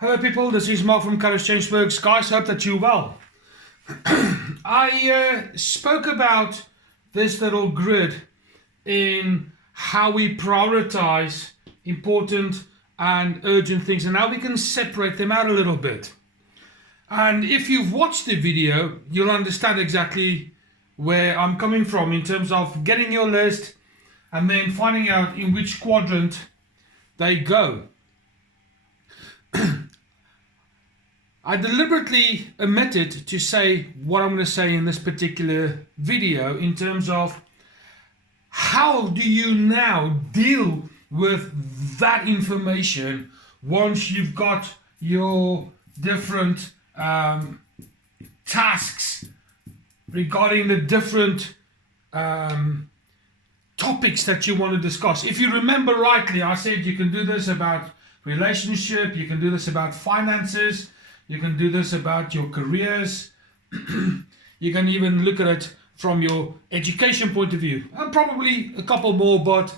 Hello people, this is Mark from Courage Changeworks. Guys, hope that you're well. I spoke about this little grid in how we prioritize important and urgent things and how we can separate them out a little bit. And if you've watched the video, you'll understand exactly where I'm coming from in terms of getting your list and then finding out in which quadrant they go. I deliberately omitted to say what I'm going to say in this particular video in terms of how do you now deal with that information once you've got your different tasks regarding the different topics that you want to discuss. If you remember rightly, I said you can do this about relationship, you can do this about finances, you can do this about your careers. You can even look at it from your education point of view. And probably a couple more, but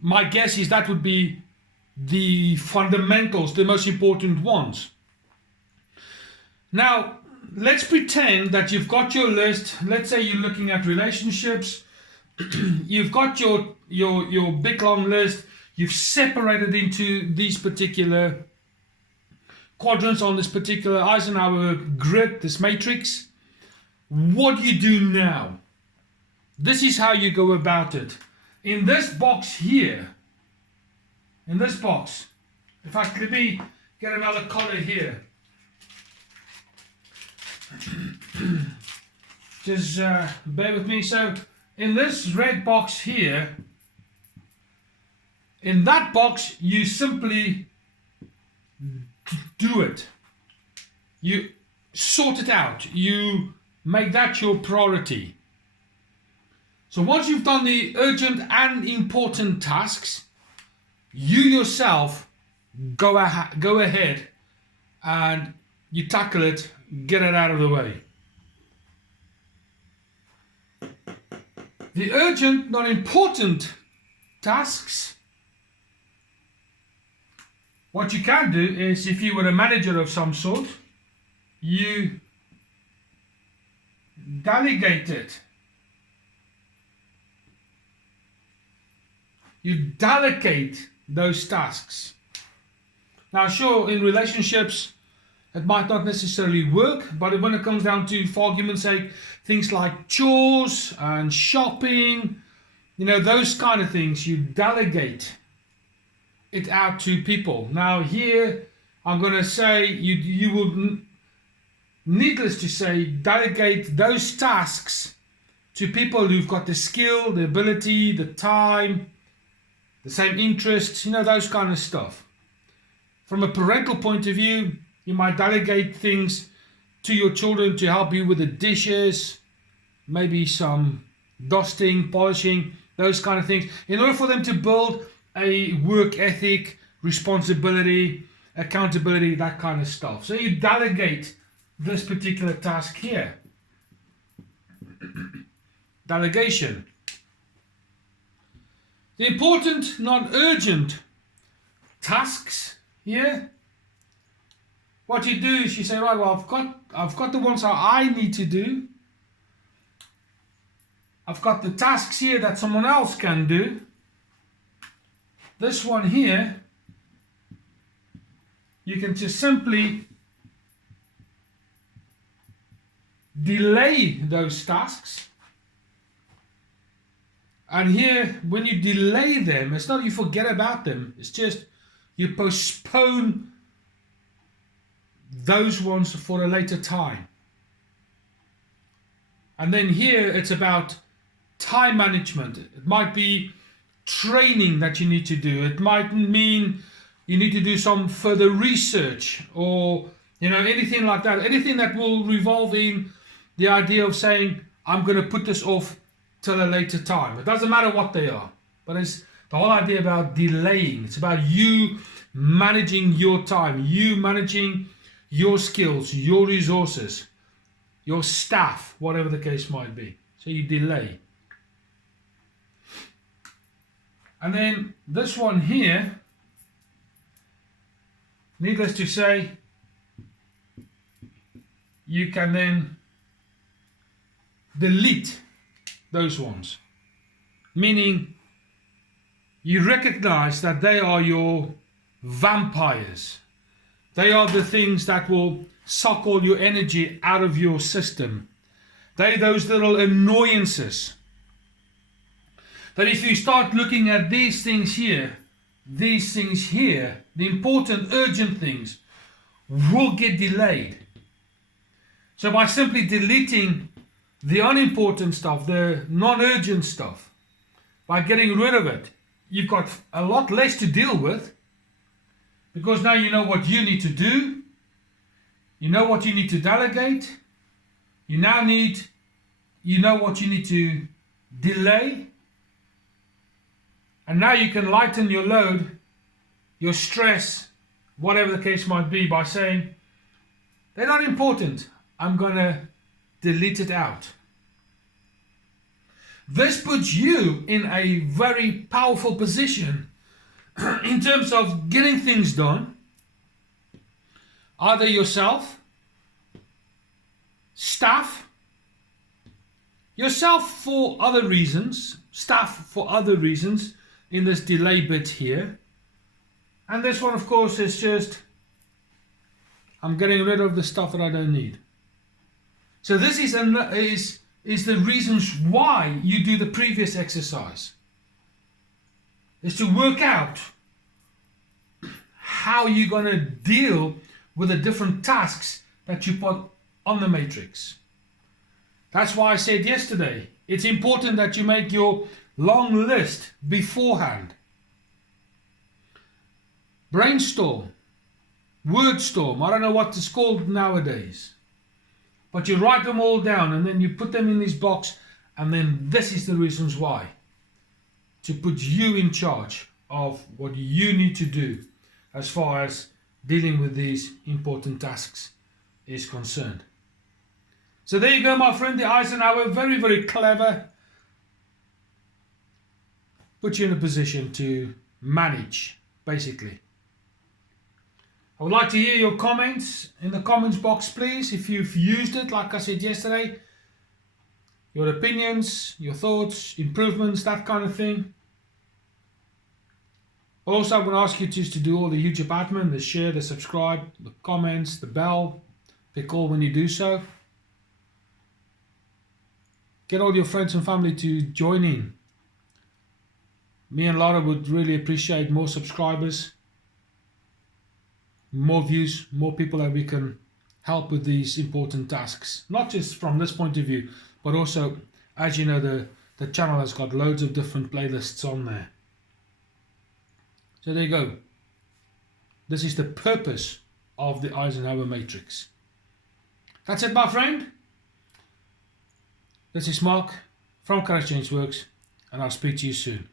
my guess is that would be the fundamentals, the most important ones. Now, let's pretend that you've got your list. Let's say you're looking at relationships. You've got your big long list. You've separated into these particular quadrants on this particular Eisenhower grid, this matrix. What do you do now? This is how you go about it. In this box here, in this box, in fact, let me get another color here. Just bear with me. So in this red box here, in that box, you simply do it. You sort it out. You make that your priority. So once you've done the urgent and important tasks, you yourself go ahead and you tackle it, get it out of the way. The urgent, not important tasks, what you can do is, if you were a manager of some sort, you delegate it. You delegate those tasks. Now, sure, in relationships, it might not necessarily work, but when it comes down to, for argument's sake, things like chores and shopping, those kind of things, you delegate it out to people. Now here, I'm going to say you will, needless to say, delegate those tasks to people who've got the skill, the ability, the time, the same interests, those kind of stuff. From a parental point of view, you might delegate things to your children to help you with the dishes, maybe some dusting, polishing, those kind of things, in order for them to build a work ethic, responsibility, accountability, that kind of stuff. So you delegate this particular task here. Delegation. The important, non-urgent tasks here. What you do is you say, right, well, I've got the ones that I need to do. I've got the tasks here that someone else can do. This one here, you can just simply delay those tasks. And here, when you delay them, it's not you forget about them, it's just you postpone those ones for a later time. And then here, it's about time management. It might be training that you need to do. It might mean you need to do some further research, or anything like that, anything that will revolve in the idea of saying, I'm going to put this off till a later time. It doesn't matter what they are, but it's the whole idea about delaying. It's about you managing your time, you managing your skills, your resources, your staff, whatever the case might be. So you delay. And then this one here, needless to say, you can then delete those ones. Meaning you recognize that they are your vampires. They are the things that will suck all your energy out of your system. They're those little annoyances. That if you start looking at these things here, the important urgent things will get delayed. So by simply deleting the unimportant stuff, the non-urgent stuff, by getting rid of it, you've got a lot less to deal with, because now you know what you need to do, you know what you need to delegate, you know what you need to delay, and now you can lighten your load, your stress, whatever the case might be, by saying, they're not important, I'm going to delete it out. This puts you in a very powerful position in terms of getting things done, either yourself, staff, yourself for other reasons, staff for other reasons in this delay bit here. And this one, of course, is just, I'm getting rid of the stuff that I don't need. So this is the reasons why you do the previous exercise. Is to work out how you're going to deal with the different tasks that you put on the matrix. That's why I said yesterday, it's important that you make your long list beforehand. Brainstorm, wordstorm, I don't know what it's called nowadays. But you write them all down and then you put them in this box, and then this is the reasons why. To put you in charge of what you need to do as far as dealing with these important tasks is concerned. So there you go, my friend, the Eisenhower, very, very clever. Put you in a position to manage, basically. I would like to hear your comments in the comments box, please, if you've used it, like I said yesterday. Your opinions, your thoughts, improvements, that kind of thing. Also, I would ask you just to do all the YouTube admin, the share, the subscribe, the comments, the bell. Pick all when you do so. Get all your friends and family to join in. Me and Laura would really appreciate more subscribers, more views, more people that we can help with these important tasks. Not just from this point of view, but also, as you know, the channel has got loads of different playlists on there. So there you go. This is the purpose of the Eisenhower Matrix. That's it, my friend. This is Mark from Courage Change Works, and I'll speak to you soon.